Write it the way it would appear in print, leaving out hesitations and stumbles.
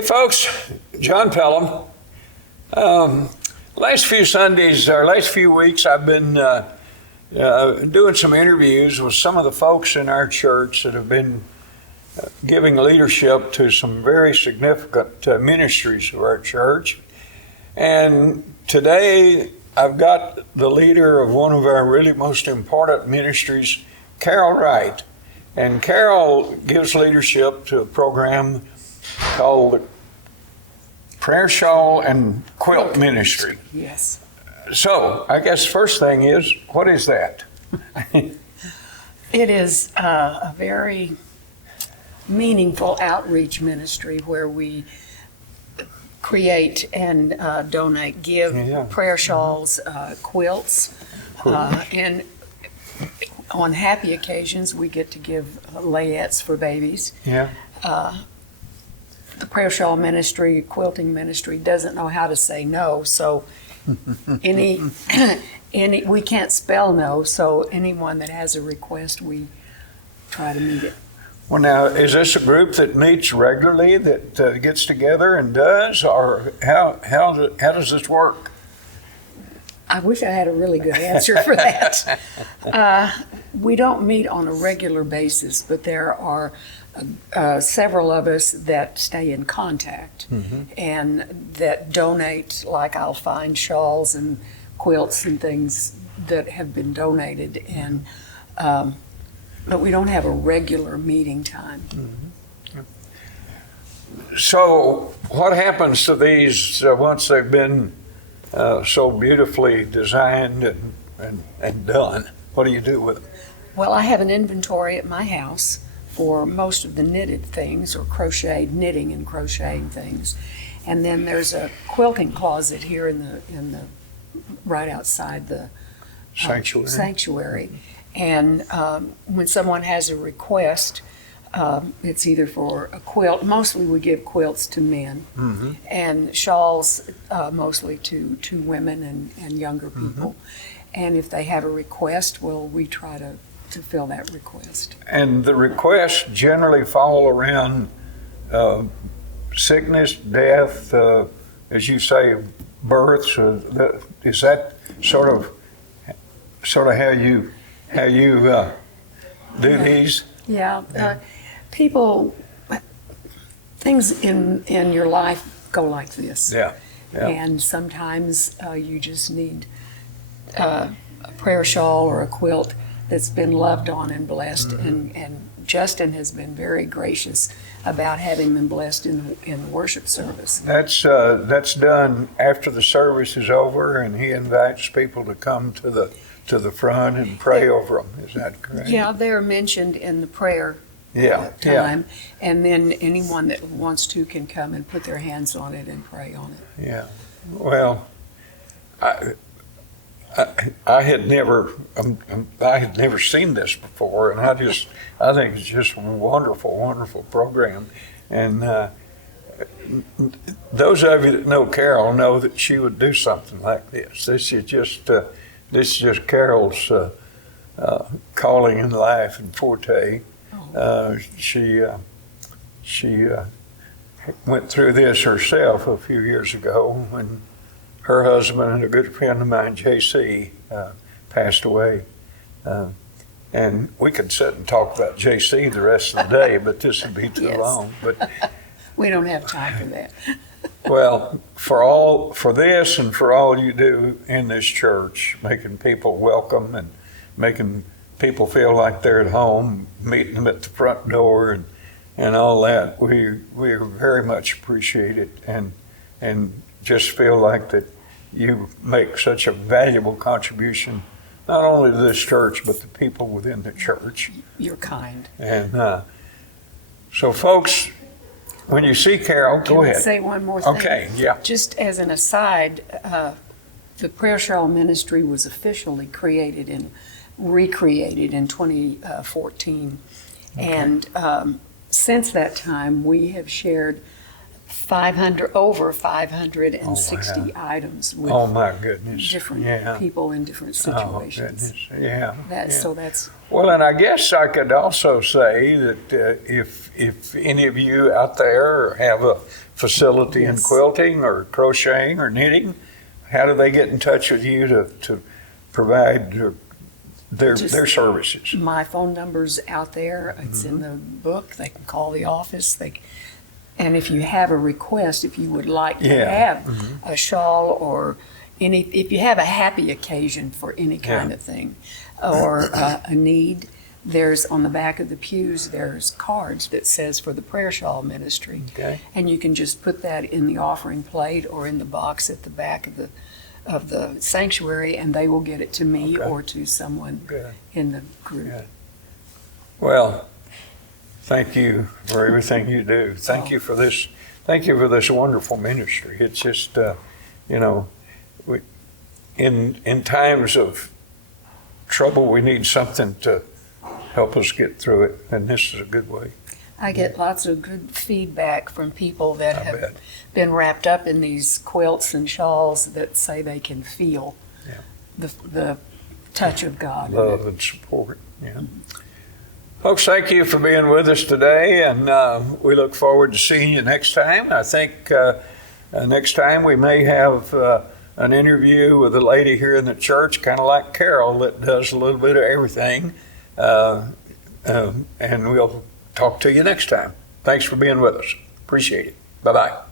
Hey folks, John Pelham. Last few Sundays, or last few weeks, I've been doing some interviews with some of the folks in our church that have been giving leadership to some very significant ministries of our church. And today I've got the leader of one of our really most important ministries, Wright. And Carol gives leadership to a program called Prayer, Shawl, and Quilt Ministry. Yes. So, I guess first thing is, what is that? It is a very meaningful outreach ministry where we create and give prayer shawls, quilts, and on happy occasions we get to give layettes for babies. Yeah. The prayer shawl ministry, quilting ministry doesn't know how to say no, so any we can't spell no, so anyone that has a request, we try to meet it. Well, now, is this a group that meets regularly, that gets together and does, or how does this work? I wish I had a really good answer for that. We don't meet on a regular basis, but there are several of us that stay in contact and that donate, like I'll find shawls and quilts and things that have been donated, and but we don't have a regular meeting time. So what happens to these once they've been so beautifully designed and done? What do you do with them? Well, I have an inventory at my house for most of the knitted things, or knitting and crocheting things, and then there's a quilting closet here in the right outside the sanctuary. And when someone has a request, it's either for a quilt. Mostly we give quilts to men, and shawls mostly to women and younger people. And if they have a request, well, we try to fill that request. And the requests generally fall around sickness, death, as you say, births. Is that sort of how you do these? Yeah. People, things in your life go like this. Yeah. And sometimes you just need a prayer shawl or a quilt that's been loved on and blessed, and Justin has been very gracious about having them blessed in the worship service. That's done after the service is over, and he invites people to come to the front and pray over them. Is that correct? Yeah, they're mentioned in the prayer time, and then anyone that wants to can come and put their hands on it and pray on it. Yeah. Well, I had never seen this before, and I think it's just a wonderful program. And those of you that know Carol know that she would do something like this. This is just Carol's calling in life and forte. She went through this herself a few years ago when her husband and a good friend of mine, J.C., passed away. And we could sit and talk about J.C. the rest of the day, but this would be too long. But we don't have time for that. Well, for this and for all you do in this church, making people welcome and making people feel like they're at home, meeting them at the front door and all that, we very much appreciate it, and just feel like that you make such a valuable contribution, not only to this church, but the people within the church. You're kind. And so, folks, when you see Carol, go ahead. Can I say one more thing? Okay, yeah. Just as an aside, the Prayer Shawl Ministry was officially recreated in 2014. Okay. And since that time, we have shared over 560 items with my goodness. different people in different situations. Oh, goodness. So that's... Well, and I guess I could also say that if any of you out there have a facility in Yes. quilting or crocheting or knitting, how do they get in touch with you to provide their services? My phone number's out there. It's in the book. They can call the office. And if you have a request, if you would like to have a shawl or if you have a happy occasion for any kind of thing or a need, there's on the back of the pews, there's cards that says for the prayer shawl ministry. Okay. And you can just put that in the offering plate or in the box at the back of the sanctuary, and they will get it to me or to someone in the group. Good. Well, thank you for everything you do. Thank you for this. Thank you for this wonderful ministry. It's just, in times of trouble, we need something to help us get through it, and this is a good way. I get lots of good feedback from people that I have bet. been wrapped up in these quilts and shawls that say they can feel the touch of God. Love and support. Yeah. Folks, thank you for being with us today, and we look forward to seeing you next time. I think next time we may have an interview with a lady here in the church, kind of like Carol, that does a little bit of everything, and we'll talk to you next time. Thanks for being with us. Appreciate it. Bye-bye.